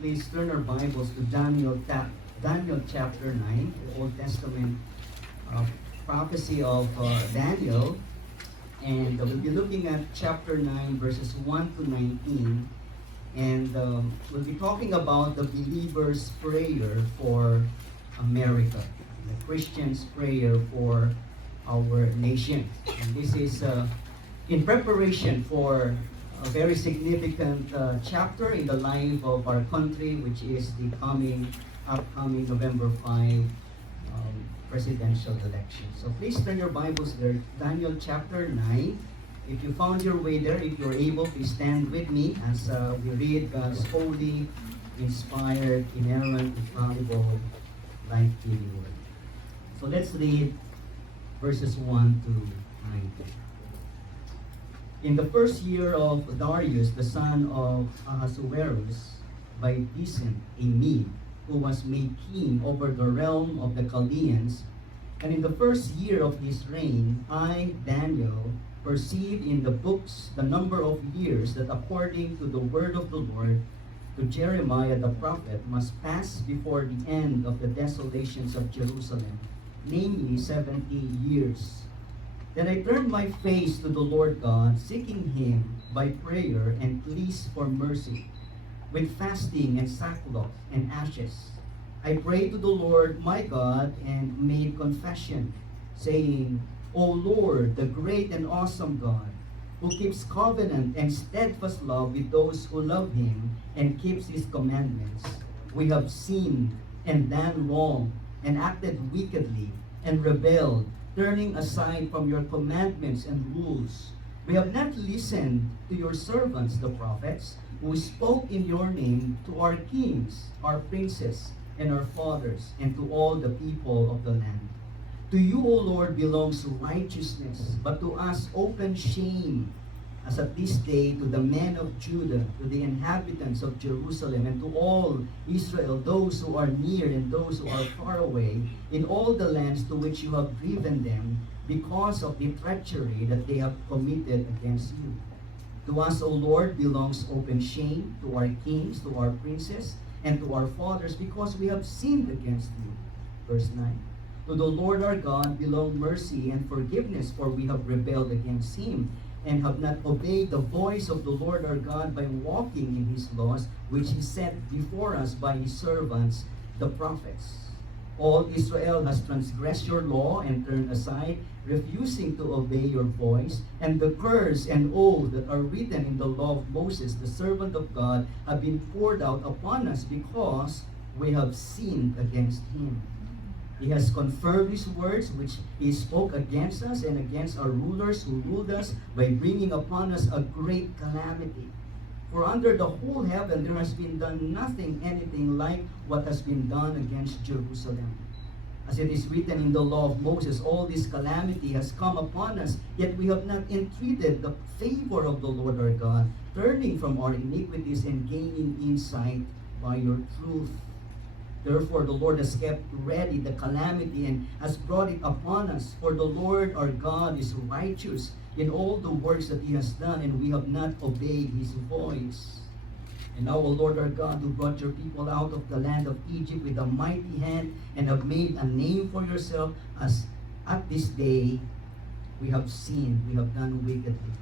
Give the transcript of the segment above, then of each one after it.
please turn our Bibles to Daniel chapter 9, the Old Testament uh, prophecy of Daniel. And we'll be looking at chapter 9, verses 1 to 19. And we'll be talking about the believer's prayer for America, the Christian's prayer for our nation. And this is in preparation for a very significant chapter in the life of our country, which is the upcoming November 5 presidential election. So please turn your Bibles there, Daniel chapter 9. If you found your way there, if you're able, please stand with me as we read God's holy, inspired, inerrant, infallible, life-giving word. So let's read verses 1 to 9. In the first year of Darius, the son of Ahasuerus, by Decent, a Mede, who was made king over the realm of the Chaldeans, and in the first year of his reign, I, Daniel, perceived in the books the number of years that according to the word of the Lord to Jeremiah the prophet must pass before the end of the desolations of Jerusalem, namely 70 years. Then I turned my face to the Lord God, seeking him by prayer and pleas for mercy, with fasting and sackcloth and ashes. I prayed to the Lord my God and made confession, saying, O Lord, the great and awesome God, who keeps covenant and steadfast love with those who love him and keeps his commandments, we have sinned and done wrong and acted wickedly and rebelled, turning aside from your commandments and rules. We have not listened to your servants, the prophets, who spoke in your name to our kings, our princes, and our fathers, and to all the people of the land. To you, O Lord, belongs righteousness, but to us open shame, as at this day to the men of Judah, to the inhabitants of Jerusalem, and to all Israel, those who are near and those who are far away, in all the lands to which you have driven them, because of the treachery that they have committed against you. To us, O Lord, belongs open shame, to our kings, to our princes, and to our fathers, because we have sinned against you. Verse 9. To the Lord our God belong mercy and forgiveness, for we have rebelled against him, and have not obeyed the voice of the Lord our God by walking in his laws, which he set before us by his servants, the prophets. All Israel has transgressed your law and turned aside, refusing to obey your voice, and the curse and oath that are written in the law of Moses, the servant of God, have been poured out upon us because we have sinned against him. He has confirmed his words which he spoke against us and against our rulers who ruled us by bringing upon us a great calamity. For under the whole heaven there has been done nothing anything like what has been done against Jerusalem. As it is written in the law of Moses, all this calamity has come upon us, yet we have not entreated the favor of the Lord our God, turning from our iniquities and gaining insight by your truth. Therefore the Lord has kept ready the calamity and has brought it upon us. For the Lord our God is righteous in all the works that he has done, and we have not obeyed his voice. And now, O Lord our God, who brought your people out of the land of Egypt with a mighty hand, and have made a name for yourself, as at this day we have sinned, we have done wickedly.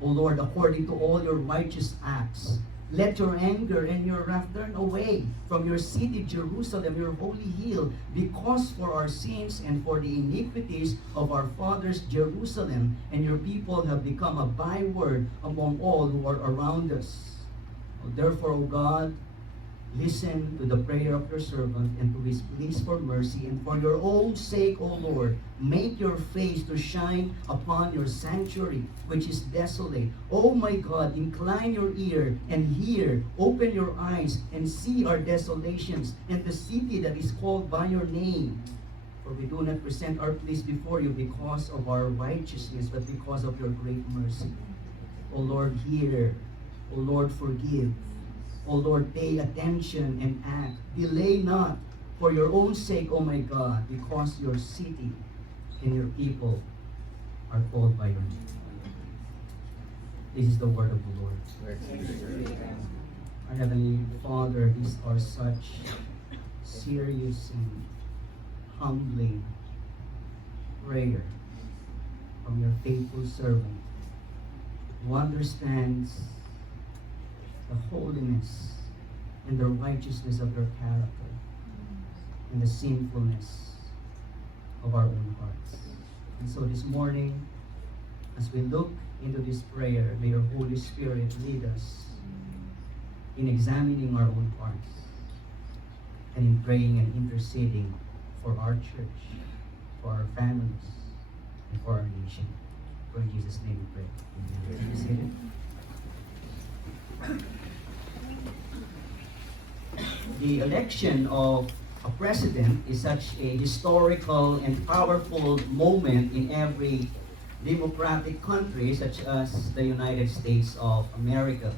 O Lord, according to all your righteous acts, let your anger and your wrath turn away from your city Jerusalem, your holy hill, because for our sins and for the iniquities of our fathers Jerusalem and your people have become a byword among all who are around us. Therefore, O God, listen to the prayer of your servant and to his pleas for mercy, and for your own sake, O Lord, make your face to shine upon your sanctuary, which is desolate. O my God, incline your ear and hear, open your eyes and see our desolations and the city that is called by your name. For we do not present our pleas before you because of our righteousness, but because of your great mercy. O Lord, hear. O Lord, forgive. O Lord, pay attention and act. Delay not for your own sake, O my God, because your city and your people are called by your name. This is the word of the Lord. Our Heavenly Father, these are such serious and humbling prayer from your faithful servant who understands the holiness and the righteousness of your character and the sinfulness of our own hearts. And so this morning, as we look into this prayer, may your Holy Spirit lead us in examining our own hearts and in praying and interceding for our church, for our families, and for our nation. For in Jesus' name we pray. Amen. Be seated. The election of a president is such a historical and powerful moment in every democratic country such as the United States of America.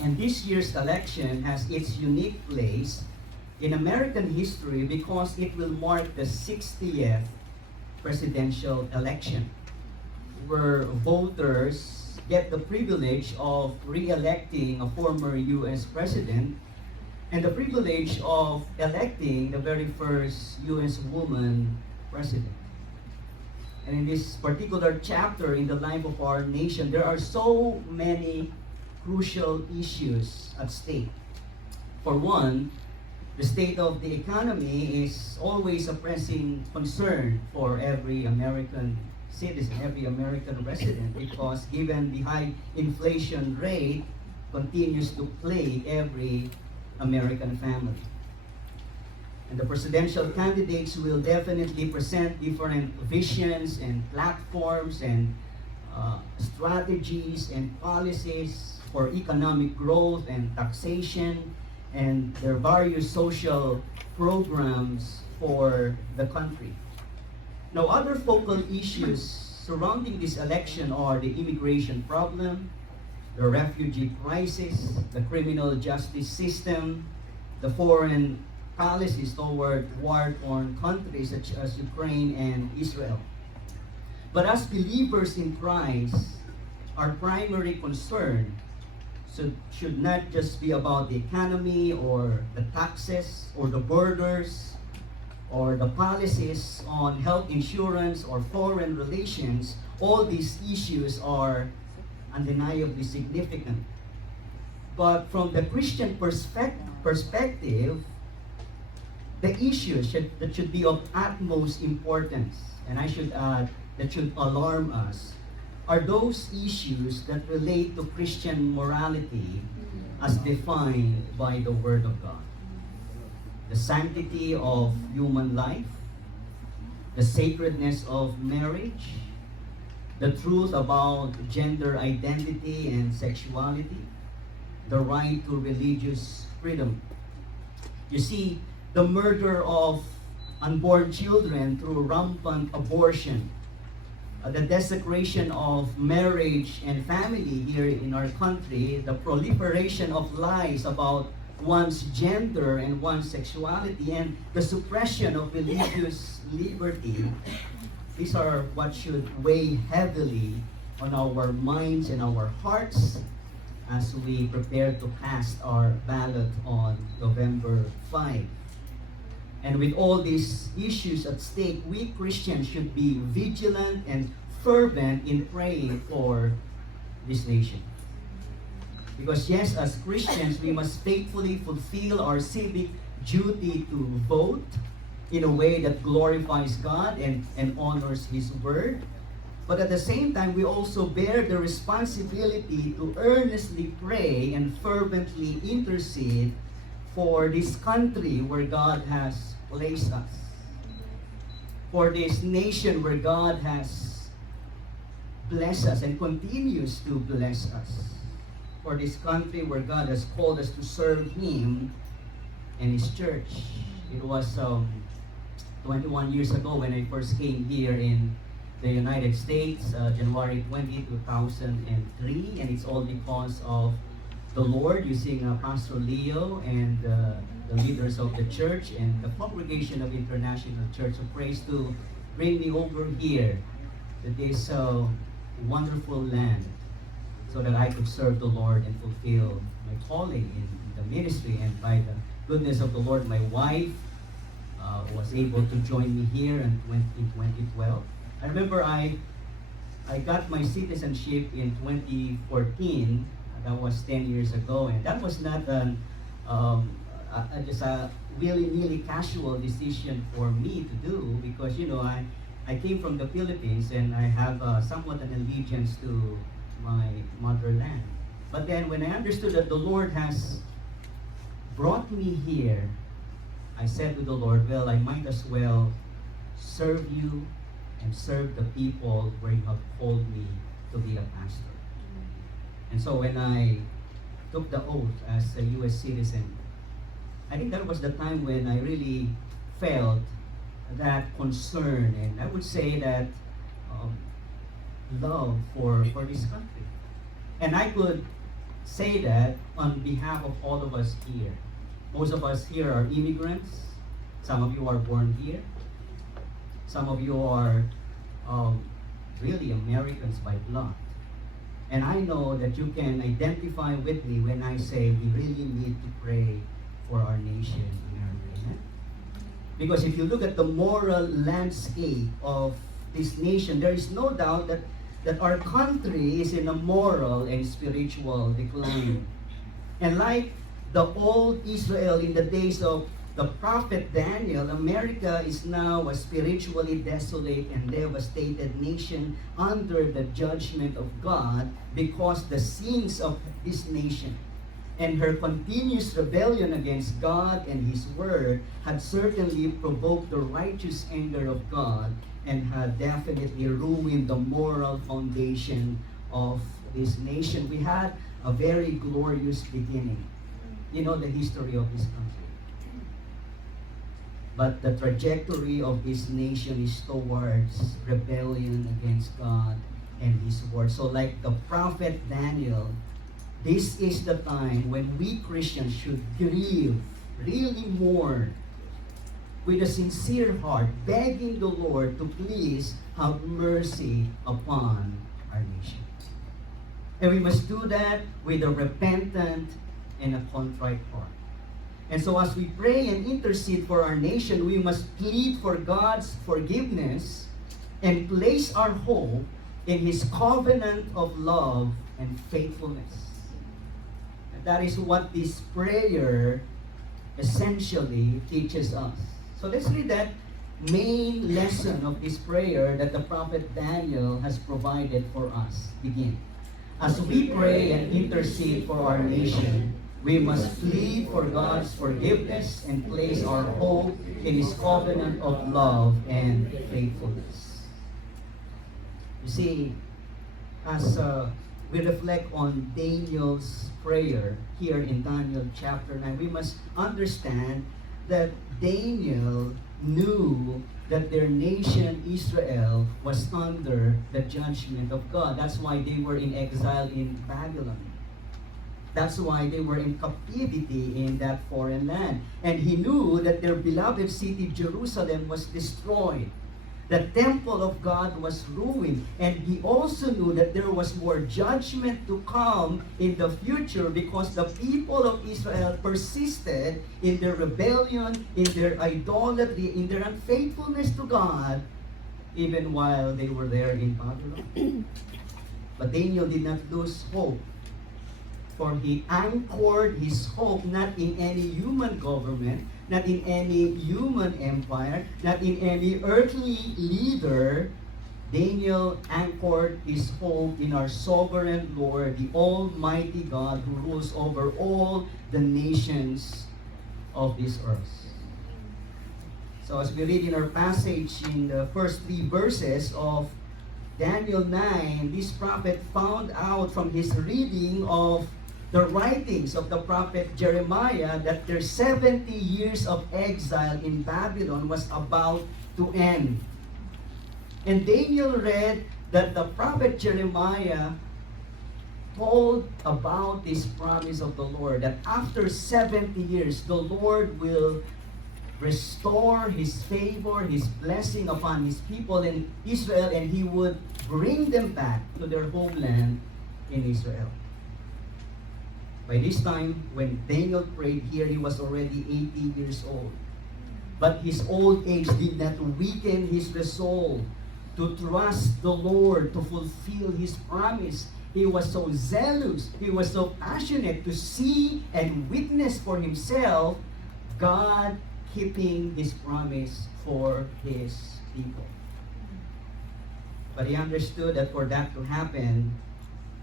And this year's election has its unique place in American history because it will mark the 60th presidential election, where voters get the privilege of re-electing a former U.S. president and the privilege of electing the very first U.S. woman president. And in this particular chapter in the life of our nation, there are so many crucial issues at stake. For one, the state of the economy is always a pressing concern for every American citizen, every American resident, because given the high inflation rate continues to plague every American family. And the presidential candidates will definitely present different visions and platforms and strategies and policies for economic growth and taxation and their various social programs for the country. Now, other focal issues surrounding this election are the immigration problem, the refugee crisis, the criminal justice system, the foreign policies toward war-torn countries such as Ukraine and Israel. But as believers in Christ, our primary concern should not just be about the economy or the taxes or the borders or the policies on health insurance or foreign relations. All these issues are undeniably significant. But from the Christian perspective, the issues that should be of utmost importance, and I should add, that should alarm us, are those issues that relate to Christian morality as defined by the Word of God. The sanctity of human life, the sacredness of marriage, the truth about gender identity and sexuality, the right to religious freedom. You see, the murder of unborn children through rampant abortion, the desecration of marriage and family here in our country, the proliferation of lies about one's gender and one's sexuality, and the suppression of religious liberty, these are what should weigh heavily on our minds and our hearts as we prepare to cast our ballot on November 5. And with all these issues at stake, we Christians should be vigilant and fervent in praying for this nation. Because yes, as Christians, we must faithfully fulfill our civic duty to vote in a way that glorifies God and honors His Word. But at the same time, we also bear the responsibility to earnestly pray and fervently intercede for this country where God has placed us, for this nation where God has blessed us and continues to bless us, for this country where God has called us to serve Him and His church. It was 21 years ago when I first came here in the United States, January 20, 2003, and it's all because of the Lord using Pastor Leo and the leaders of the church and the congregation of International Church of Praise to bring me over here to this wonderful land so that I could serve the Lord and fulfill my calling in the ministry, and by the goodness of the Lord, my wife was able to join me here in 2012. I remember I got my citizenship in 2014. That was 10 years ago, and that was not just a really casual decision for me to do, because I came from the Philippines and I have somewhat an allegiance to my motherland. But then when I understood that the Lord has brought me here, I said to the Lord, well, I might as well serve you and serve the people where you have called me to be a pastor. And so when I took the oath as a U.S. citizen, I think that was the time when I really felt that concern, and I would say that love for this country. And I could say that on behalf of all of us here. Most of us here are immigrants. Some of you are born here. Some of you are really Americans by blood. And I know that you can identify with me when I say we really need to pray for our nation, America. Amen? Because if you look at the moral landscape of this nation, there is no doubt that our country is in a moral and spiritual decline. And like the old Israel in the days of the prophet Daniel, America is now a spiritually desolate and devastated nation under the judgment of God, because the sins of this nation and her continuous rebellion against God and His Word had certainly provoked the righteous anger of God and had definitely ruined the moral foundation of this nation. We had a very glorious beginning. You know the history of this country. But the trajectory of this nation is towards rebellion against God and His Word. So like the prophet Daniel, this is the time when we Christians should grieve, really mourn, with a sincere heart, begging the Lord to please have mercy upon our nation. And we must do that with a repentant and a contrite heart. And so as we pray and intercede for our nation, we must plead for God's forgiveness and place our hope in His covenant of love and faithfulness. And that is what this prayer essentially teaches us. So let's read that main lesson of this prayer that the prophet Daniel has provided for us. Begin. As we pray and intercede for our nation, we must plead for God's forgiveness and place our hope in His covenant of love and faithfulness. You see, as we reflect on Daniel's prayer here in Daniel chapter 9, we must understand that Daniel knew that their nation, Israel, was under the judgment of God. That's why they were in exile in Babylon. That's why they were in captivity in that foreign land. And he knew that their beloved city, Jerusalem, was destroyed. The temple of God was ruined. And he also knew that there was more judgment to come in the future, because the people of Israel persisted in their rebellion, in their idolatry, in their unfaithfulness to God, even while they were there in Babylon. But Daniel did not lose hope. For he anchored his hope not in any human government, not in any human empire, not in any earthly leader. Daniel anchored his hope in our sovereign Lord, the Almighty God, who rules over all the nations of this earth. So as we read in our passage in the first 3 verses of Daniel 9, this prophet found out from his reading of the writings of the prophet Jeremiah that their 70 years of exile in Babylon was about to end. And Daniel read that the prophet Jeremiah told about this promise of the Lord, that after 70 years, the Lord will restore His favor, His blessing upon His people in Israel, and He would bring them back to their homeland in Israel. By this time, when Daniel prayed here, he was already 80 years old. But his old age did not weaken his resolve to trust the Lord to fulfill his promise. He was so zealous, he was so passionate to see and witness for himself God keeping his promise for his people. But he understood that for that to happen,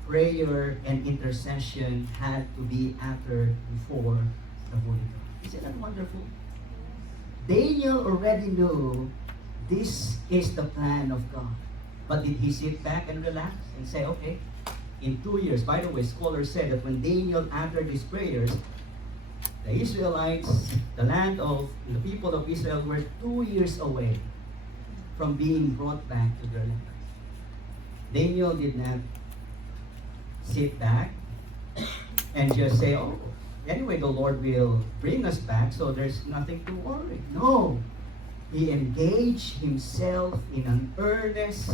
prayer and intercession had to be uttered before the Holy God. Isn't that wonderful? Daniel already knew this is the plan of God. But did he sit back and relax and say, okay, in 2 years, by the way, scholars said that when Daniel uttered his prayers, the Israelites, the land of the people of Israel were 2 years away from being brought back to their land. Daniel did not sit back and just say, oh, anyway, the Lord will bring us back, so there's nothing to worry. No. He engaged himself in an earnest,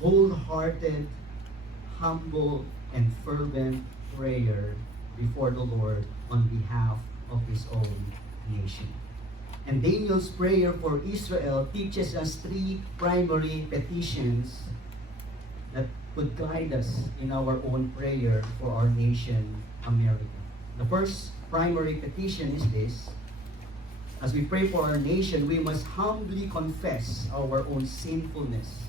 wholehearted, humble, and fervent prayer before the Lord on behalf of his own nation. And Daniel's prayer for Israel teaches us 3 primary petitions that could guide us in our own prayer for our nation, America. The first primary petition is this: as we pray for our nation, we must humbly confess our own sinfulness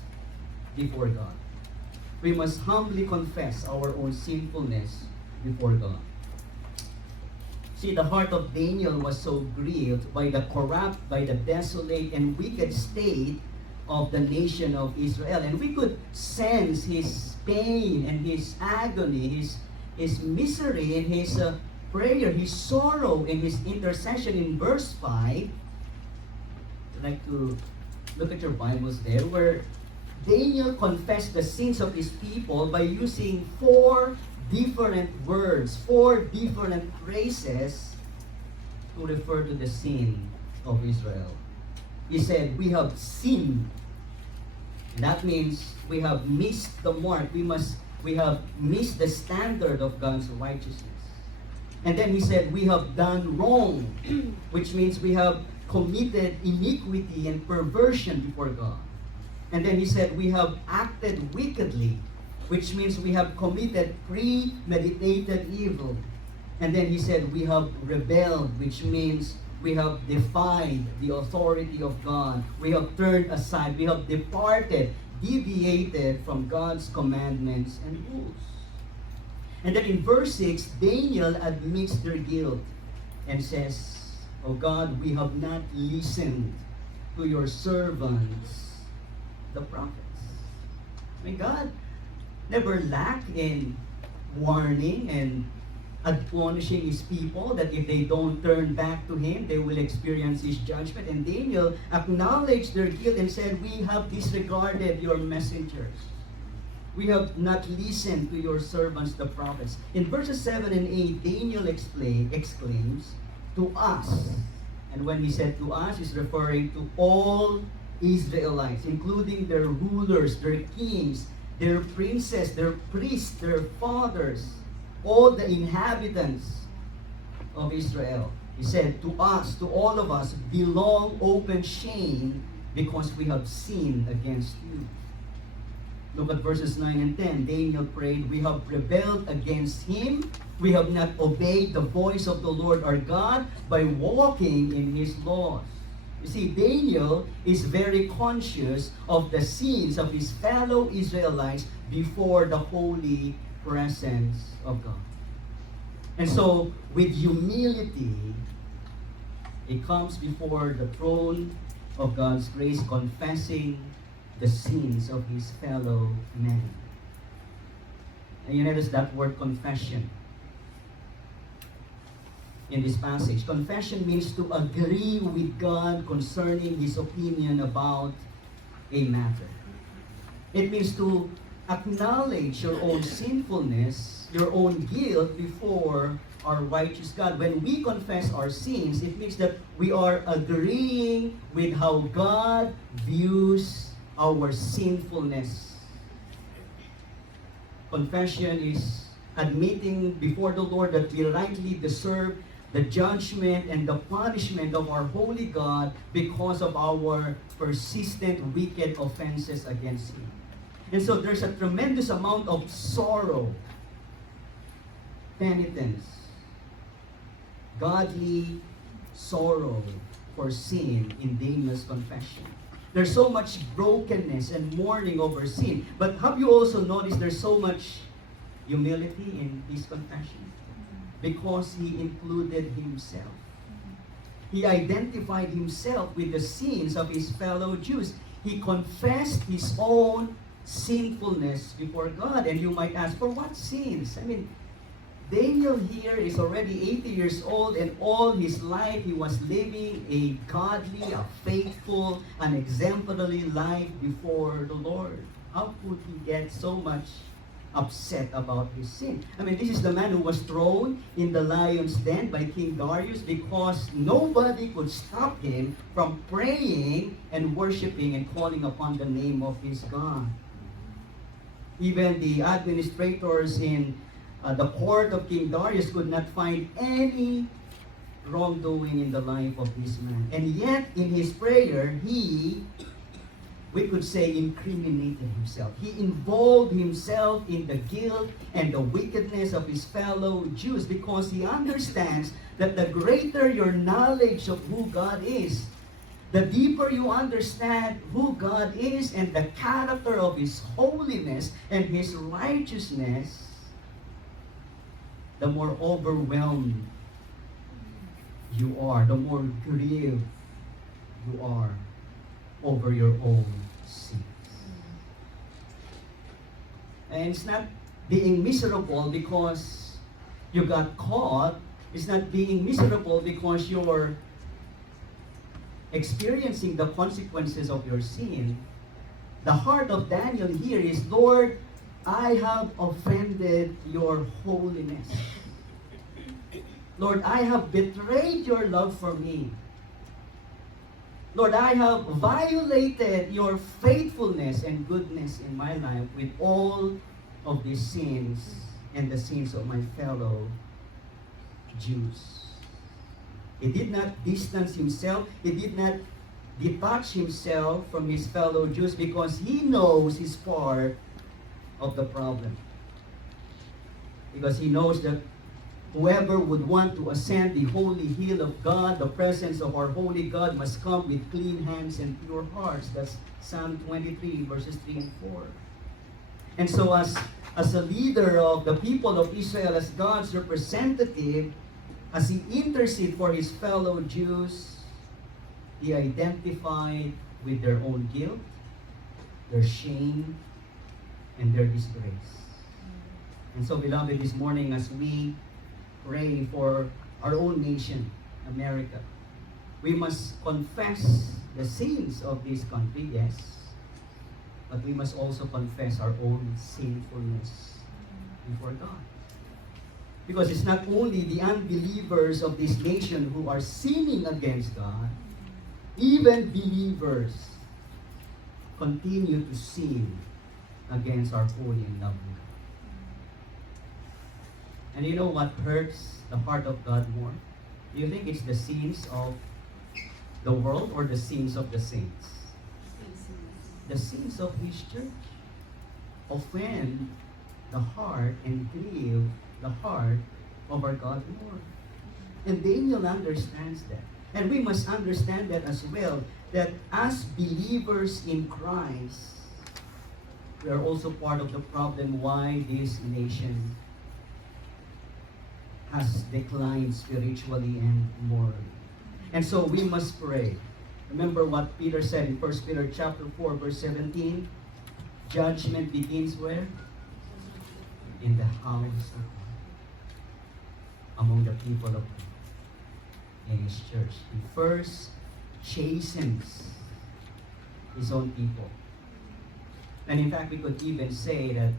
before God. We must humbly confess our own sinfulness before God. See, the heart of Daniel was so grieved by the corrupt, by the desolate and wicked state of the nation of Israel. And we could sense his pain and his agony, his misery in his prayer, his sorrow in his intercession in verse 5. I'd like to look at your Bibles there, where Daniel confessed the sins of his people by using 4 different words, 4 different phrases to refer to the sin of Israel. He said, we have sinned. And that means we have missed the mark. We have missed the standard of God's righteousness. And then he said, we have done wrong, which means we have committed iniquity and perversion before God. And then he said, we have acted wickedly, which means we have committed premeditated evil. And then he said, we have rebelled, which means we have defied the authority of God. We have turned aside. We have departed, deviated from God's commandments and rules. And then in verse 6, Daniel admits their guilt and says, "O God, we have not listened to your servants, the prophets." I mean, God never lacked in warning and admonishing his people that if they don't turn back to him, they will experience his judgment. And Daniel acknowledged their guilt and said, we have disregarded your messengers. We have not listened to your servants, the prophets. In verses 7 and 8, Daniel exclaims, to us. And when he said to us, he's referring to all Israelites, including their rulers, their kings, their princes, their priests, their fathers, all the inhabitants of Israel. He said, to us, to all of us, belong open shame because we have sinned against you. Look at verses 9 and 10. Daniel prayed, we have rebelled against him. We have not obeyed the voice of the Lord our God by walking in his laws. You see, Daniel is very conscious of the sins of his fellow Israelites before the holy presence of God. And so, with humility, he comes before the throne of God's grace, confessing the sins of his fellow men. And you notice that word confession in this passage. Confession means to agree with God concerning his opinion about a matter. It means to acknowledge your own sinfulness, your own guilt before our righteous God. When we confess our sins, it means that we are agreeing with how God views our sinfulness. Confession is admitting before the Lord that we rightly deserve the judgment and the punishment of our holy God because of our persistent wicked offenses against Him. And so there's a tremendous amount of sorrow, penitence, godly sorrow for sin in Daniel's confession. There's so much brokenness and mourning over sin. But have you also noticed there's so much humility in his confession? Because he included himself. He identified himself with the sins of his fellow Jews. He confessed his own sinfulness before God. And you might ask, for what sins? I mean, Daniel here is already 80 years old, and all his life he was living a godly, a faithful, an exemplary life before the Lord. How could he get so much upset about his sin? I mean, this is the man who was thrown in the lion's den by King Darius because nobody could stop him from praying and worshiping and calling upon the name of his God. Even the administrators in the court of King Darius could not find any wrongdoing in the life of this man. And yet, in his prayer, we could say, incriminated himself. He involved himself in the guilt and the wickedness of his fellow Jews because he understands that the greater your knowledge of who God is, the deeper you understand who God is and the character of His holiness and His righteousness, the more overwhelmed you are, the more grieved you are over your own sins. And it's not being miserable because you got caught. It's not being miserable because you're experiencing the consequences of your sin. The heart of Daniel here is, Lord, I have offended your holiness. Lord, I have betrayed your love for me. Lord, I have violated your faithfulness and goodness in my life with all of these sins and the sins of my fellow Jews. He did not distance himself. He did not detach himself from his fellow Jews because he knows his part of the problem. Because he knows that whoever would want to ascend the holy hill of God, the presence of our holy God, must come with clean hands and pure hearts. That's Psalm 23, verses 3 and 4. And so as a leader of the people of Israel, as God's representative, as he interceded for his fellow Jews, he identified with their own guilt, their shame, and their disgrace. And so, beloved, this morning as we pray for our own nation, America, we must confess the sins of this country, yes, but we must also confess our own sinfulness before God. Because it's not only the unbelievers of this nation who are sinning against God, even believers continue to sin against our holy and loving God. And you know what hurts the heart of God more? Do you think it's the sins of the world or the sins of the saints? The sins of His church offend the heart and grieve the heart of our God more. And Daniel understands that. And we must understand that as well, that as believers in Christ, we are also part of the problem why this nation has declined spiritually and morally. And so we must pray. Remember what Peter said in 1 Peter chapter 4, verse 17, judgment begins where? In the house of God, among the people of God, in His church. He first chastens His own people. And in fact, we could even say that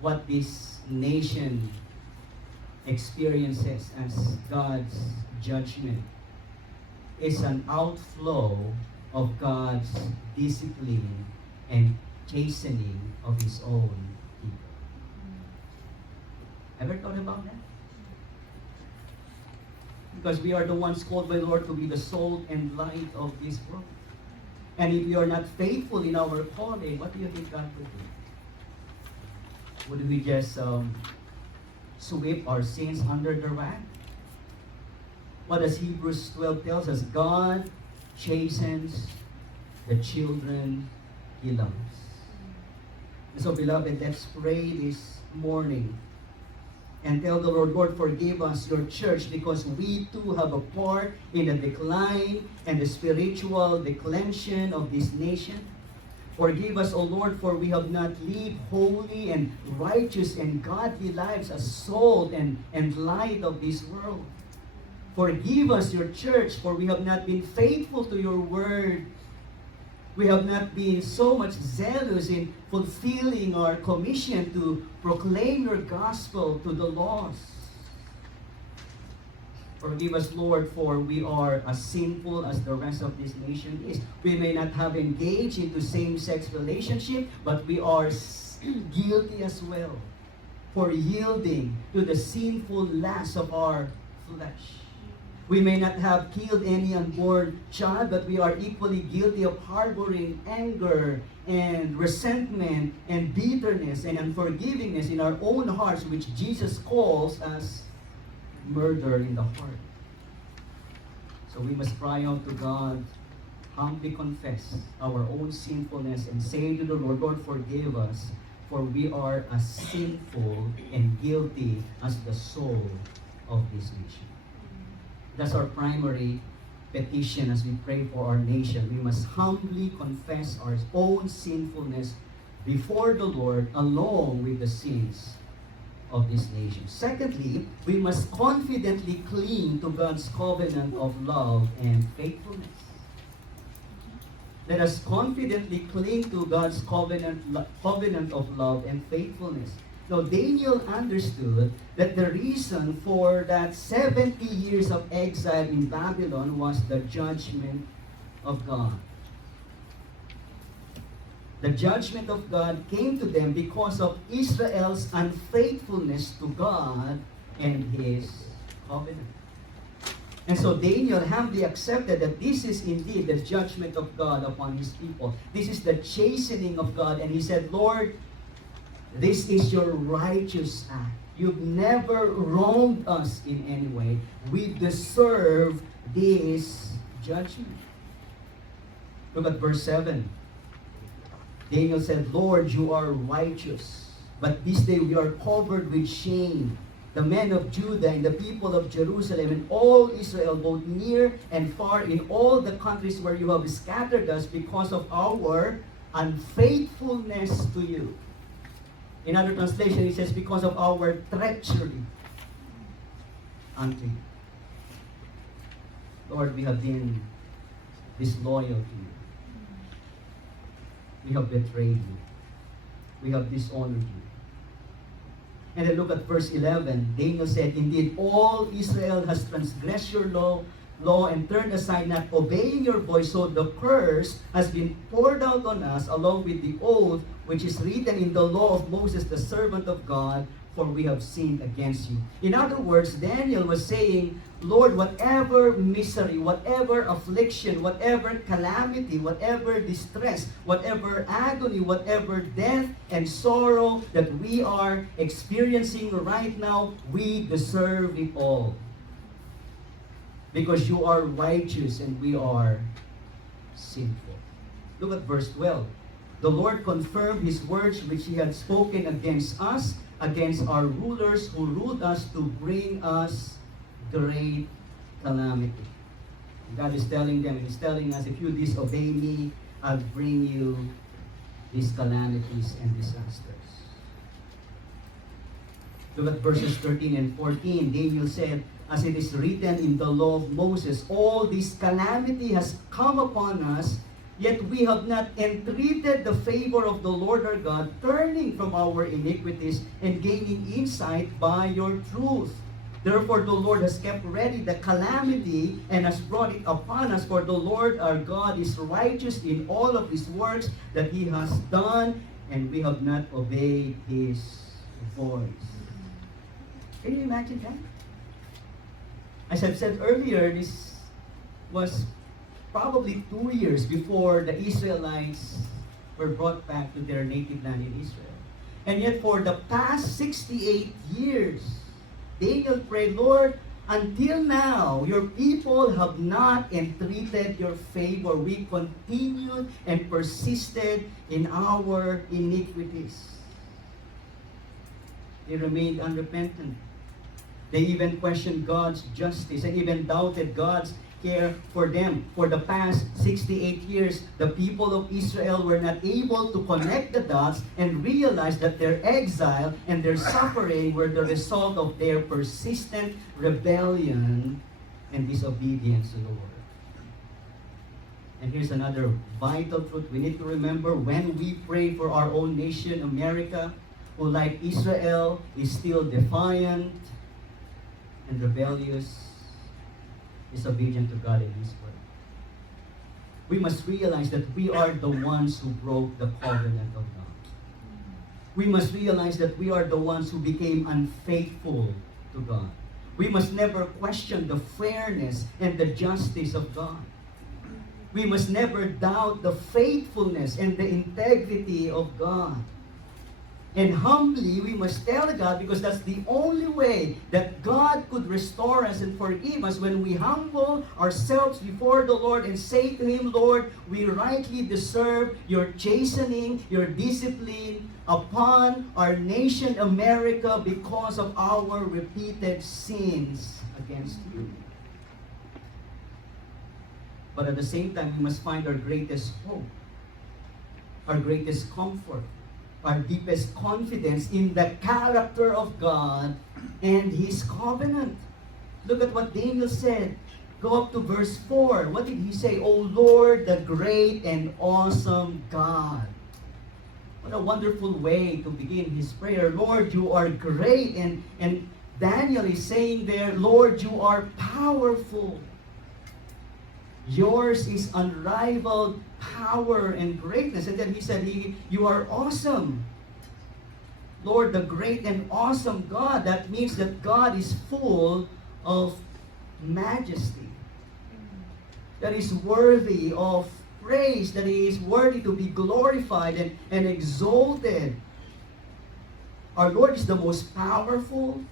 what this nation experiences as God's judgment is an outflow of God's discipline and chastening of His own people. Ever thought about that? Because we are the ones called by the Lord to be the salt and light of this world. And if we are not faithful in our calling, what do you think God would do? Would we just sweep our sins under the rug? What does Hebrews 12 tells us? God chastens the children He loves. And so, beloved, let's pray this morning and tell the Lord, Lord, forgive us, your church, because we too have a part in the decline and the spiritual declension of this nation. Forgive us, O Lord, for we have not lived holy and righteous and godly lives as salt and light of this world. Forgive us, your church, for we have not been faithful to your word. We have not been so much zealous in fulfilling our commission to proclaim your gospel to the lost. Forgive us, Lord, for we are as sinful as the rest of this nation is. We may not have engaged into same-sex relationship, but we are guilty as well for yielding to the sinful lusts of our flesh. We may not have killed any unborn child, but we are equally guilty of harboring anger and resentment and bitterness and unforgivingness in our own hearts, which Jesus calls as murder in the heart. So we must cry out to God, humbly confess our own sinfulness, and say to the Lord, Lord, forgive us, for we are as sinful and guilty as the soul of this nation. That's our primary petition as we pray for our nation. We must humbly confess our own sinfulness before the Lord along with the sins of this nation. Secondly, we must confidently cling to God's covenant of love and faithfulness. Let us confidently cling to God's covenant of love and faithfulness. Now, Daniel understood that the reason for that 70 years of exile in Babylon was the judgment of God. The judgment of God came to them because of Israel's unfaithfulness to God and His covenant. And so Daniel humbly accepted that this is indeed the judgment of God upon His people. This is the chastening of God. And he said, Lord, this is your righteous act. You've never wronged us in any way. We deserve this judgment. Look at verse 7. Daniel said, Lord, you are righteous, but this day we are covered with shame. The men of Judah and the people of Jerusalem and all Israel, both near and far, in all the countries where you have scattered us because of our unfaithfulness to you. In other translation, it says, because of our treachery unto you. Lord, we have been disloyal to you. We have betrayed you. We have dishonored you. And then look at verse 11. Daniel said, indeed, all Israel has transgressed your law and turned aside, not obeying your voice. So the curse has been poured out on us, along with the oath which is written in the law of Moses, the servant of God, for we have sinned against you. In other words, Daniel was saying, Lord, whatever misery, whatever affliction, whatever calamity, whatever distress, whatever agony, whatever death and sorrow that we are experiencing right now, we deserve it all. Because you are righteous and we are sinful. Look at verse 12. The Lord confirmed His words which He had spoken against us, against our rulers who ruled us, to bring us great calamity. God is telling them, He's telling us, if you disobey me, I'll bring you these calamities and disasters. Look at verses 13 and 14. Daniel said, as it is written in the law of Moses, all this calamity has come upon us, yet we have not entreated the favor of the Lord our God, turning from our iniquities and gaining insight by your truth. Therefore the Lord has kept ready the calamity and has brought it upon us, for the Lord our God is righteous in all of His works that He has done, and we have not obeyed His voice. Can you imagine that? As I've said earlier, this was probably 2 years before the Israelites were brought back to their native land in Israel. And yet for the past 68 years, Daniel prayed, Lord, until now, your people have not entreated your favor. We continued and persisted in our iniquities. They remained unrepentant. They even questioned God's justice and even doubted God's care for them. For the past 68 years, the people of Israel were not able to connect the dots and realize that their exile and their suffering were the result of their persistent rebellion and disobedience to the Lord. And here's another vital truth we need to remember when we pray for our own nation, America, who like Israel is still defiant and rebellious, disobedient to God and His Word. We must realize that we are the ones who broke the covenant of God. We must realize that we are the ones who became unfaithful to God. We must never question the fairness and the justice of God. We must never doubt the faithfulness and the integrity of God. And humbly, we must tell God, because that's the only way that God could restore us and forgive us, when we humble ourselves before the Lord and say to Him, Lord, we rightly deserve your chastening, your discipline upon our nation, America, because of our repeated sins against you. But at the same time, we must find our greatest hope, our greatest comfort, our deepest confidence in the character of God and His covenant. Look at what Daniel said. Go up to verse 4. What did he say? O Lord, the great and awesome God. What a wonderful way to begin his prayer. Lord, you are great. And Daniel is saying there, Lord, you are powerful. Yours is unrivaled power and greatness. And then he said, you are awesome. Lord, the great and awesome God. That means that God is full of majesty. That is worthy of praise. That He is worthy to be glorified and exalted. Our Lord is the most powerful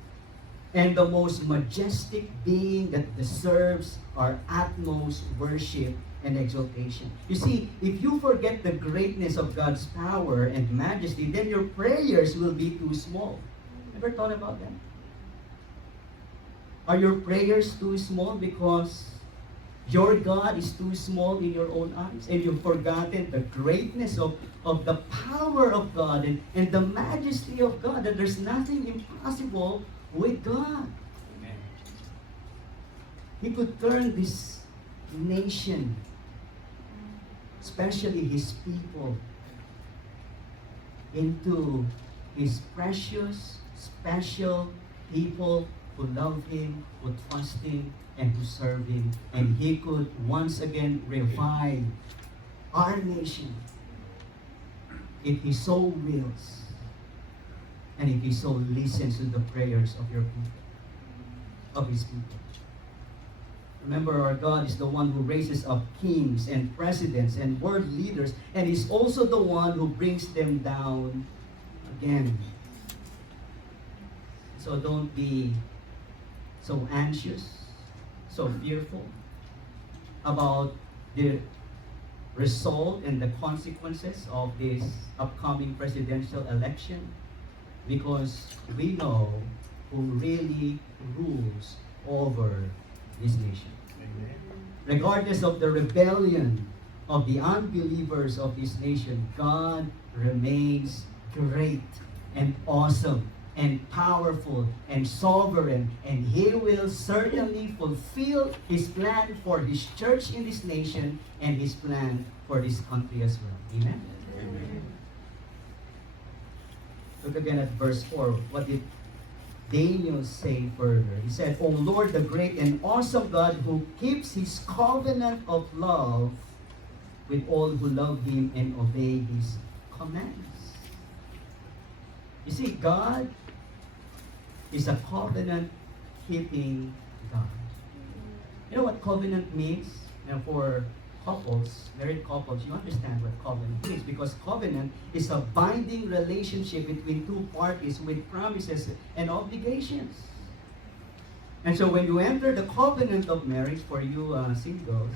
and the most majestic being that deserves our utmost worship and exaltation. You see, if you forget the greatness of God's power and majesty, then your prayers will be too small. Ever thought about that? Are your prayers too small because your God is too small in your own eyes, and you've forgotten the greatness of the power of God and the majesty of God, that there's nothing impossible with God? Amen. He could turn this nation, especially His people, into His precious, special people who love Him, who trust Him, and who serve Him. And He could once again revive our nation if He so wills, and if He so listens to the prayers of your people, of His people. Remember, our God is the one who raises up kings and presidents and world leaders, and He's also the one who brings them down again. So don't be so anxious, so fearful about the result and the consequences of this upcoming presidential election, because we know who really rules over this nation. Amen. Regardless of the rebellion of the unbelievers of this nation, God remains great and awesome and powerful and sovereign, and He will certainly fulfill His plan for His church in this nation and His plan for this country as well. Amen? Amen. Look again at verse 4. What did Daniel say further? He said, O Lord, the great and awesome God, who keeps His covenant of love with all who love Him and obey His commands. You see, God is a covenant-keeping God. You know what covenant means? For couples, married couples, you understand what covenant means, because covenant is a binding relationship between two parties with promises and obligations. And so when you enter the covenant of marriage, for you singles,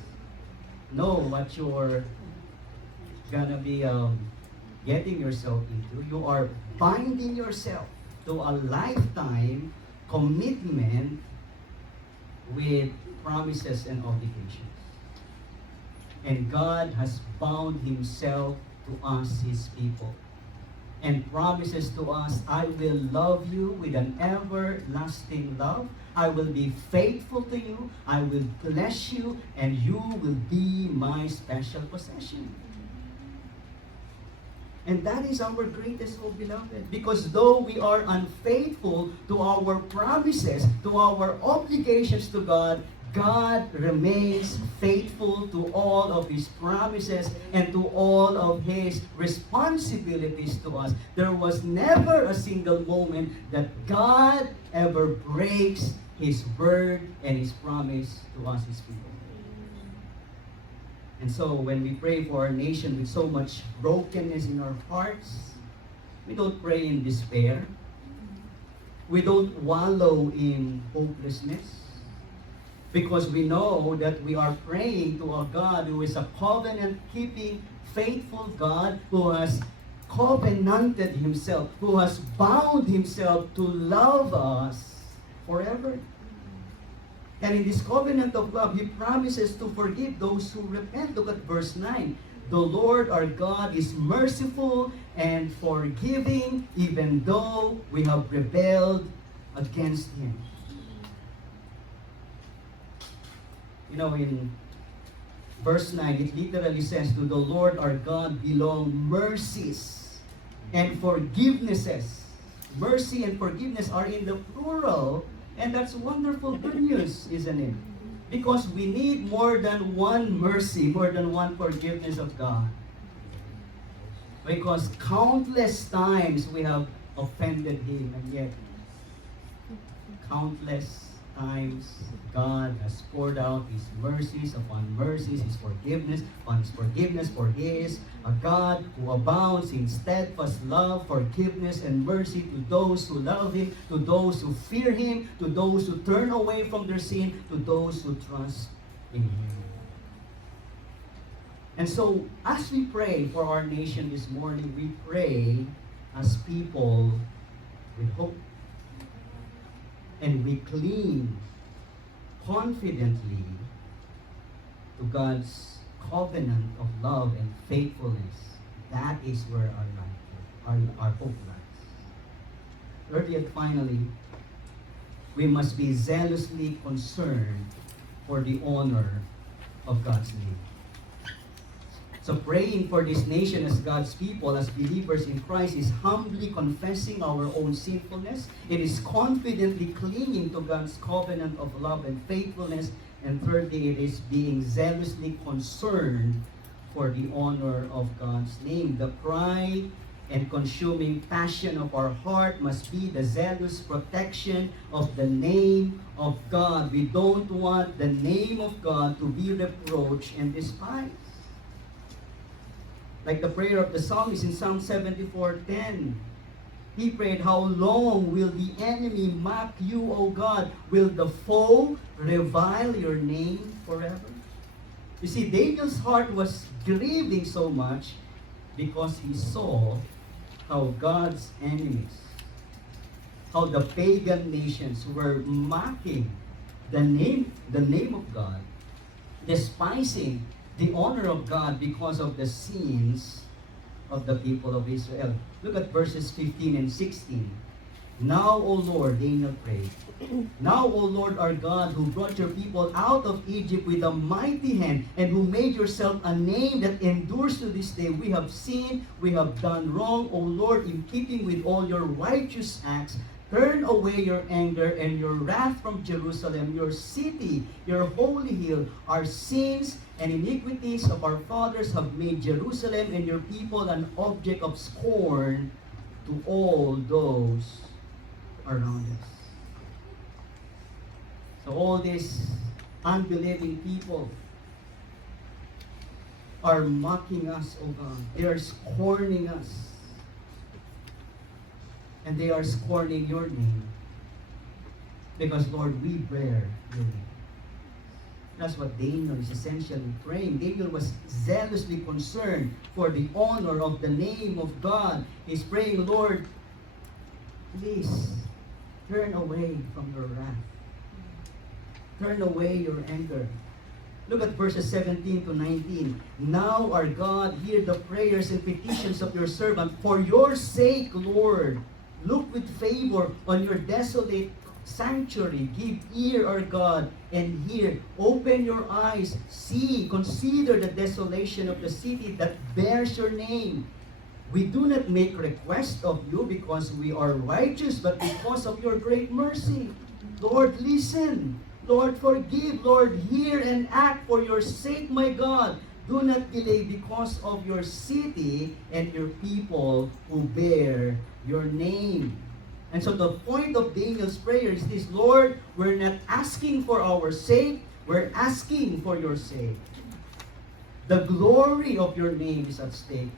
know what you're gonna be getting yourself into. You are binding yourself to a lifetime commitment with promises and obligations. And God has bound Himself to us, His people, and promises to us, I will love you with an everlasting love. I will be faithful to you. I will bless you, and you will be my special possession. And that is our greatest hope, beloved. Because though we are unfaithful to our promises, to our obligations to God, God remains faithful to all of His promises and to all of His responsibilities to us. There was never a single moment that God ever breaks His word and His promise to us, His people. And so when we pray for our nation with so much brokenness in our hearts, we don't pray in despair. We don't wallow in hopelessness, because we know that we are praying to a God who is a covenant-keeping, faithful God, who has covenanted Himself, who has bound Himself to love us forever. And in this covenant of love, He promises to forgive those who repent. Look at verse 9. The Lord our God is merciful and forgiving, even though we have rebelled against Him. You know, in verse 9, it literally says, to the Lord our God belong mercies and forgivenesses. Mercy and forgiveness are in the plural, and that's wonderful good news, isn't it? Because we need more than one mercy, more than one forgiveness of God. Because countless times we have offended Him, and yet countless times God has poured out His mercies upon mercies, His forgiveness upon His forgiveness, for He is a God who abounds in steadfast love, forgiveness, and mercy to those who love Him, to those who fear Him, to those who turn away from their sin, to those who trust in Him. And so, as we pray for our nation this morning, we pray as people with hope. And we cling confidently to God's covenant of love and faithfulness. That is where our hope lies. Thirdly and finally, we must be zealously concerned for the honor of God's name. So praying for this nation as God's people, as believers in Christ, is humbly confessing our own sinfulness. It is confidently clinging to God's covenant of love and faithfulness. And thirdly, it is being zealously concerned for the honor of God's name. The cry and consuming passion of our heart must be the zealous protection of the name of God. We don't want the name of God to be reproached and despised. Like the prayer of the psalmist in Psalm 74:10. He prayed, how long will the enemy mock you, O God? Will the foe revile your name forever? You see, Daniel's heart was grieving so much because he saw how God's enemies, how the pagan nations were mocking the name of God, despising the honor of God because of the sins of the people of Israel. Look at verses 15 and 16. Now, O Lord, Daniel prayed, now, O Lord our God, who brought your people out of Egypt with a mighty hand, and who made yourself a name that endures to this day, we have sinned, we have done wrong, O Lord, in keeping with all your righteous acts. Turn away your anger and your wrath from Jerusalem, your city, your holy hill. Our sins and iniquities of our fathers have made Jerusalem and your people an object of scorn to all those around us. So all these unbelieving people are mocking us, O God. They are scorning us. And they are scorning your name. Because, Lord, we bear your name. That's what Daniel is essentially praying. Daniel was zealously concerned for the honor of the name of God. He's praying, Lord, please turn away from your wrath. Turn away your anger. Look at verses 17 to 19. Now, our God, hear the prayers and petitions of your servant. For your sake, Lord, look with favor on your desolate sanctuary. Give ear, our God, and hear. Open your eyes. See, consider the desolation of the city that bears your name. We do not make request of you because we are righteous, but because of your great mercy. Lord, listen. Lord, forgive. Lord, hear and act for your sake, my God. Do not delay because of your city and your people who bear your name. And so the point of Daniel's prayer is this: Lord, we're not asking for our sake, we're asking for your sake. The glory of your name is at stake.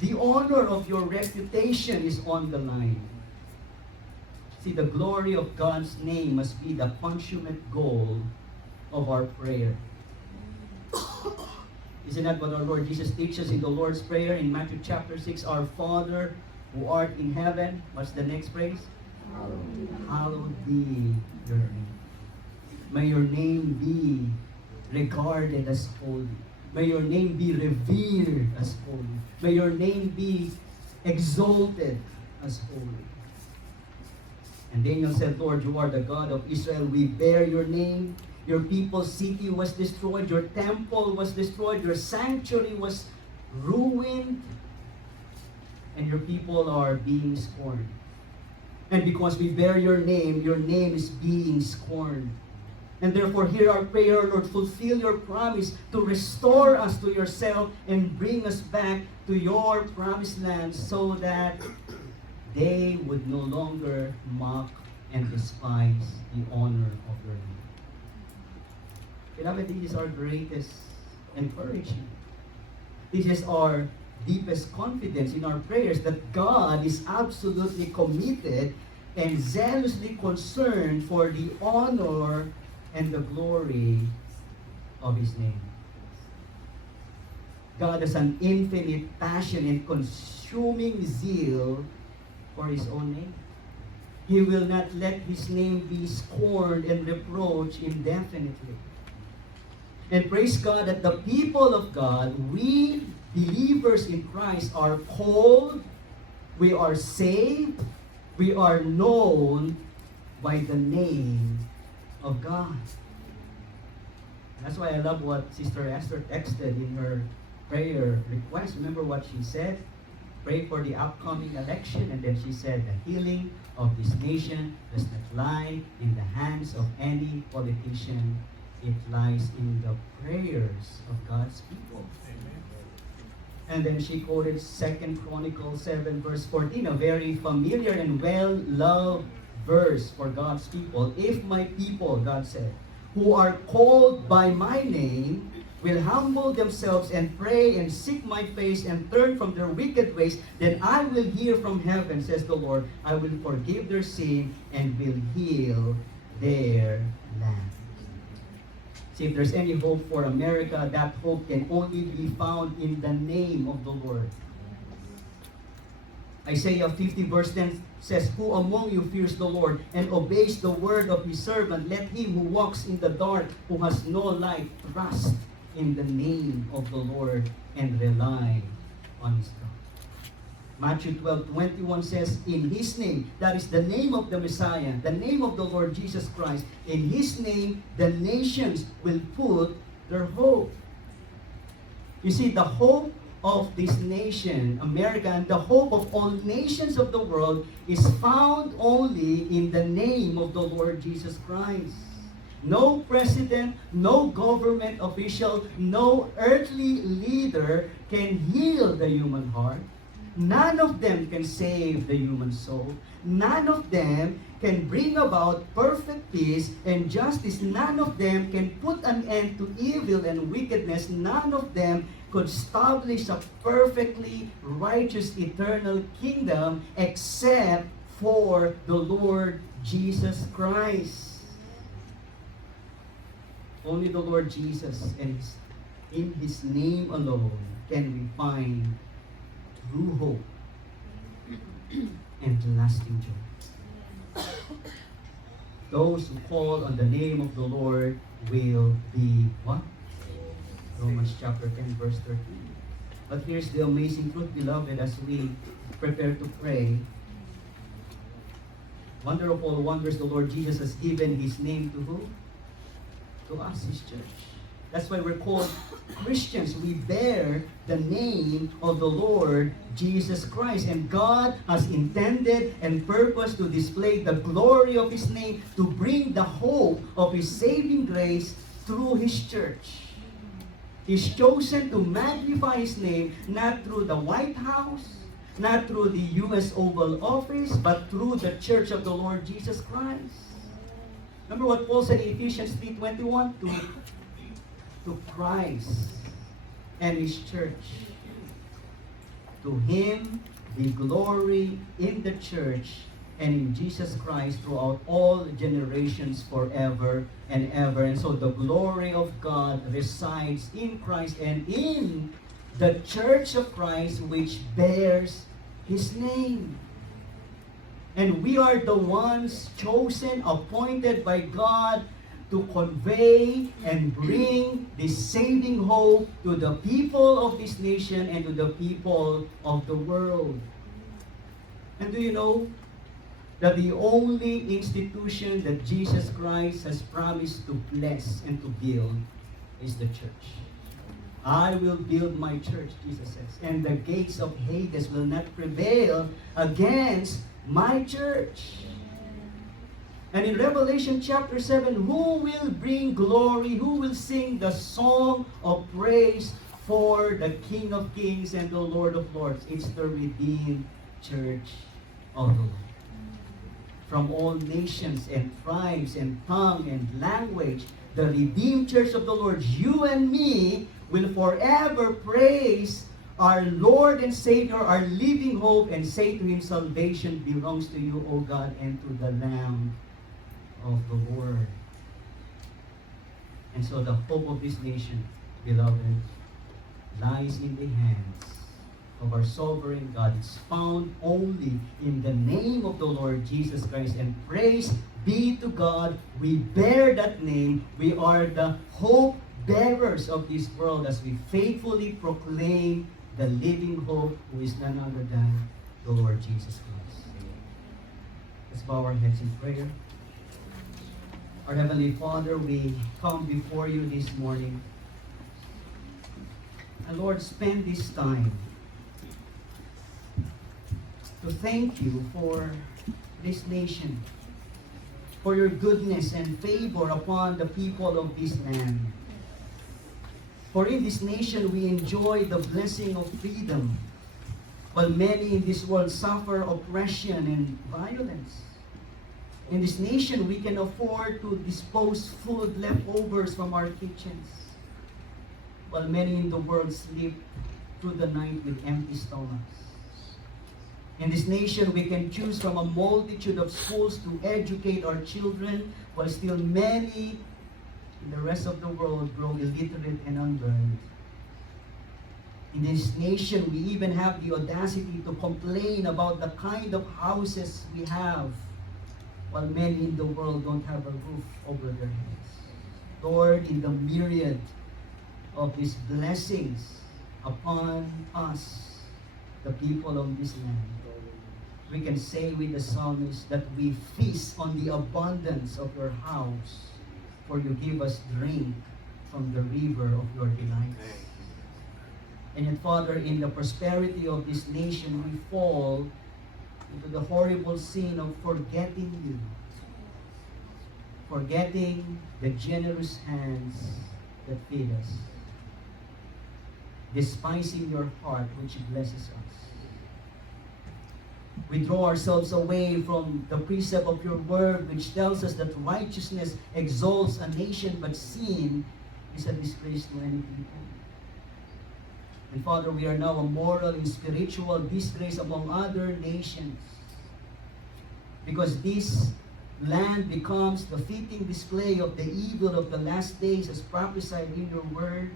The honor of your reputation is on the line. See, the glory of God's name must be the consummate goal of our prayer. Isn't that what our Lord Jesus teaches in the Lord's Prayer in Matthew chapter 6? Our Father who art in heaven. What's the next phrase? Hallowed be your name. May your name be regarded as holy. May your name be revered as holy. May your name be exalted as holy. And Daniel said, Lord, you are the God of Israel. We bear your name. Your people's city was destroyed. Your temple was destroyed. Your sanctuary was ruined. And your people are being scorned. And because we bear your name is being scorned. And therefore, hear our prayer, Lord. Fulfill your promise to restore us to yourself and bring us back to your promised land so that they would no longer mock and despise the honor of your name. Beloved, this is our greatest encouragement. This is our deepest confidence in our prayers that God is absolutely committed and zealously concerned for the honor and the glory of His name. God has an infinite passion and consuming zeal for His own name. He will not let His name be scorned and reproached indefinitely. And praise God that the people of God, we believers in Christ, are called, we are saved, we are known by the name of God. That's why I love what Sister Esther texted in her prayer request. Remember what she said? Pray for the upcoming election, and then she said the healing of this nation does not lie in the hands of any politician. It lies in the prayers of God's people. Amen. And then she quoted 2 Chronicles 7 verse 14, a very familiar and well-loved verse for God's people. If my people, God said, who are called by my name, will humble themselves and pray and seek my face and turn from their wicked ways, then I will hear from heaven, says the Lord. I will forgive their sin and will heal their land. See, if there's any hope for America, that hope can only be found in the name of the Lord. Isaiah 50 verse 10 says, who among you fears the Lord and obeys the word of His servant? Let him who walks in the dark, who has no light, trust in the name of the Lord and rely on His God. Matthew 12:21 says, in His name, that is the name of the Messiah, the name of the Lord Jesus Christ, in His name the nations will put their hope. You see, the hope of this nation, America, and the hope of all nations of the world is found only in the name of the Lord Jesus Christ. No president, no government official, no earthly leader can heal the human heart. None of them can save the human soul. None of them can bring about perfect peace and justice. None of them can put an end to evil and wickedness. None of them could establish a perfectly righteous eternal kingdom except for the Lord Jesus Christ. Only the Lord Jesus and in His name alone can we find true hope and lasting joy. Those who call on the name of the Lord will be what? Romans chapter 10 verse 13. But here's the amazing truth, beloved, as we prepare to pray. Wonder of all wonders, the Lord Jesus has given His name to who? To us, His church. That's why we're called Christians. We bear the name of the Lord Jesus Christ. And God has intended and purposed to display the glory of His name, to bring the hope of His saving grace through His church. He's chosen to magnify His name not through the White House, not through the U.S. Oval Office, but through the church of the Lord Jesus Christ. Remember what Paul said in Ephesians 3:21? To Christ and His church. To Him be glory in the church and in Jesus Christ throughout all generations forever and ever. And so the glory of God resides in Christ and in the church of Christ, which bears His name. And we are the ones chosen, appointed by God to convey and bring this saving hope to the people of this nation and to the people of the world. And do you know that the only institution that Jesus Christ has promised to bless and to build is the church? I will build my church, Jesus says, and the gates of Hades will not prevail against my church. And in Revelation chapter 7, who will bring glory? Who will sing the song of praise for the King of Kings and the Lord of Lords? It's the redeemed church of the Lord. From all nations and tribes and tongue and language, the redeemed church of the Lord, you and me, will forever praise our Lord and Savior, our living hope, and say to Him, salvation belongs to you, O God, and to the Lamb of the Lord. And so the hope of this nation, beloved, lies in the hands of our sovereign God. It's found only in the name of the Lord Jesus Christ. And praise be to God, we bear that name. We are the hope bearers of this world as we faithfully proclaim the living hope, who is none other than the Lord Jesus Christ. Let's bow our heads in prayer. Our Heavenly Father, we come before you this morning. And Lord, spend this time to thank you for this nation, for your goodness and favor upon the people of this land. For in this nation we enjoy the blessing of freedom, while many in this world suffer oppression and violence. In this nation we can afford to dispose food leftovers from our kitchens, while many in the world sleep through the night with empty stomachs. In this nation, we can choose from a multitude of schools to educate our children, while still many in the rest of the world grow illiterate and unlearned. In this nation, we even have the audacity to complain about the kind of houses we have, while many in the world don't have a roof over their heads. Lord, in the myriad of these blessings upon us, the people of this land, we can say with the psalmist that we feast on the abundance of your house, for you give us drink from the river of your delights. And yet, Father, in the prosperity of this nation, we fall into the horrible sin of forgetting you, forgetting the generous hands that feed us, despising your heart which blesses us. We draw ourselves away from the precept of your word, which tells us that righteousness exalts a nation, but sin is a disgrace to any people. And Father, we are now a moral and spiritual disgrace among other nations, because this land becomes the fitting display of the evil of the last days as prophesied in your word.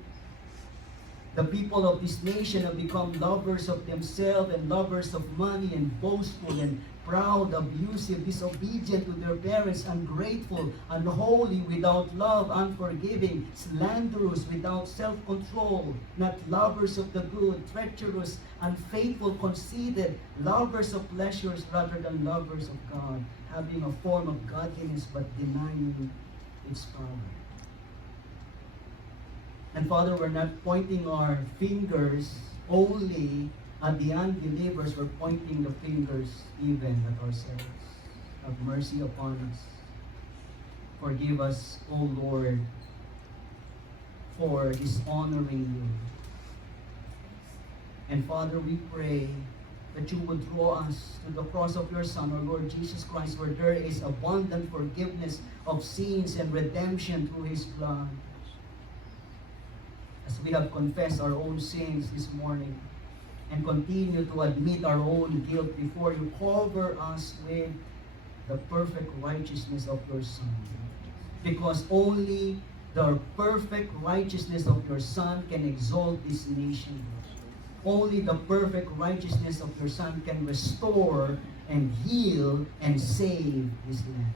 The people of this nation have become lovers of themselves and lovers of money and boastful and proud, abusive, disobedient to their parents, ungrateful, unholy, without love, unforgiving, slanderous, without self-control, not lovers of the good, treacherous, unfaithful, conceited, lovers of pleasures rather than lovers of God, having a form of godliness but denying its power. And Father, we're not pointing our fingers only at the unbelievers, we're pointing the fingers even at ourselves. Have mercy upon us. Forgive us, O Lord, for dishonoring you. And Father, we pray that you would draw us to the cross of your Son, our Lord Jesus Christ, where there is abundant forgiveness of sins and redemption through his blood. As we have confessed our own sins this morning and continue to admit our own guilt before you, cover us with the perfect righteousness of your Son. Because only the perfect righteousness of your Son can exalt this nation. Only the perfect righteousness of your Son can restore and heal and save this land.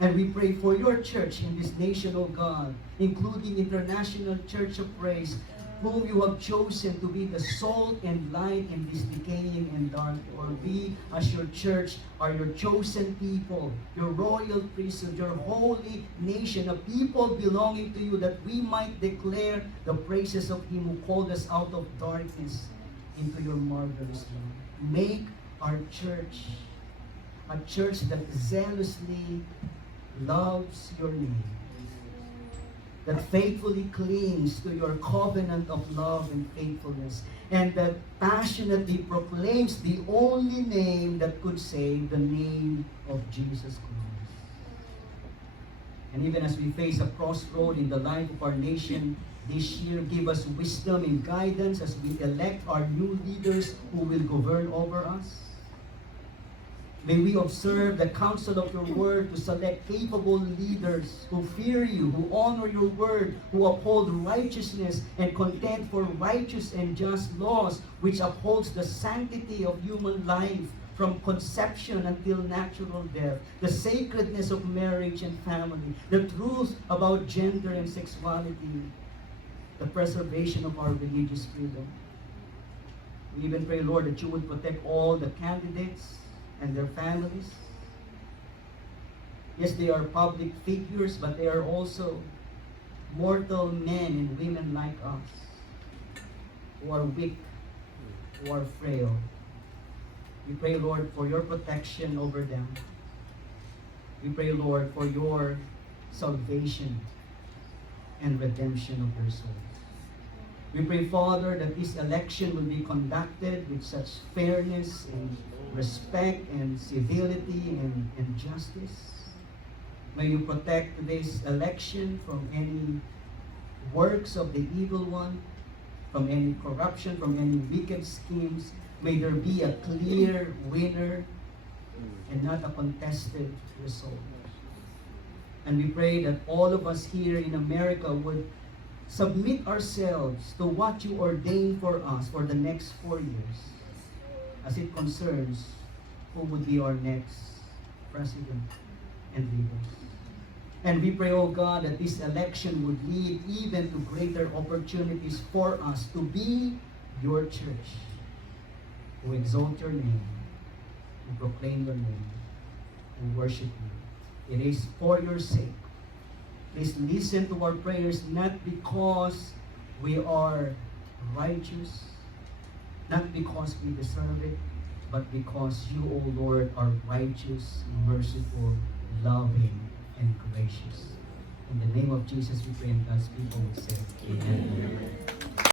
And we pray for your church in this nation, O God, including International Church of Praise, whom you have chosen to be the salt and light in this decaying and dark world. We, as your church, are your chosen people, your royal priesthood, your holy nation, a people belonging to you, that we might declare the praises of him who called us out of darkness into your marvelous light. Make our church a church that zealously loves your name, that faithfully clings to your covenant of love and faithfulness, and that passionately proclaims the only name that could save, the name of Jesus Christ. And even as we face a crossroad in the life of our nation this year, give us wisdom and guidance as we elect our new leaders who will govern over us. May we observe the counsel of your word to select capable leaders who fear you, who honor your word, who uphold righteousness and contend for righteous and just laws, which upholds the sanctity of human life from conception until natural death, the sacredness of marriage and family, the truth about gender and sexuality, the preservation of our religious freedom. We even pray, Lord, that you would protect all the candidates and their families. Yes, they are public figures, but they are also mortal men and women like us, who are weak, who are frail. We pray, Lord, for your protection over them. We pray, Lord, for your salvation and redemption of their souls. We pray, Father, that this election will be conducted with such fairness and respect and civility and justice. May you protect this election from any works of the evil one, from any corruption, from any wicked schemes. May there be a clear winner and not a contested result. And we pray that all of us here in America would submit ourselves to what you ordained for us for the next 4 years, as it concerns who would be our next president and leaders. And we pray, oh God, that this election would lead even to greater opportunities for us to be your church, to exalt your name, to proclaim your name, to worship you. It is for your sake. Please listen to our prayers, not because we are righteous, not because we deserve it, but because you, O Lord, are righteous, merciful, loving, and gracious. In the name of Jesus we pray, and God's people would say, Amen.